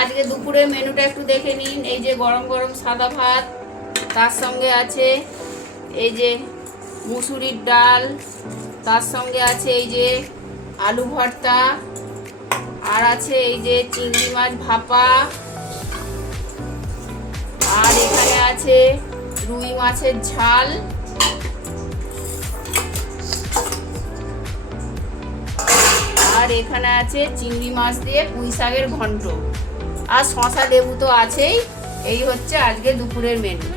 আজকে দুপুরের মেনুটা একটু দেখে নিন। এই যে গরম গরম সাদা ভাত, তার সঙ্গে আছে এই যে মুসুরির ডাল, তার সঙ্গে আছে এই যে আলু ভর্তা, আর আছে এই যে চিংড়ি মাছ ভাপা, আর এখানে আছে রুই মাছের ঝাল, আর এখানে আছে চিংড়ি মাছ দিয়ে পুঁই শাকের ঘন্ট, আর শশা লেবু তো আছেই। এই হচ্ছে আজকে দুপুরের মেনু।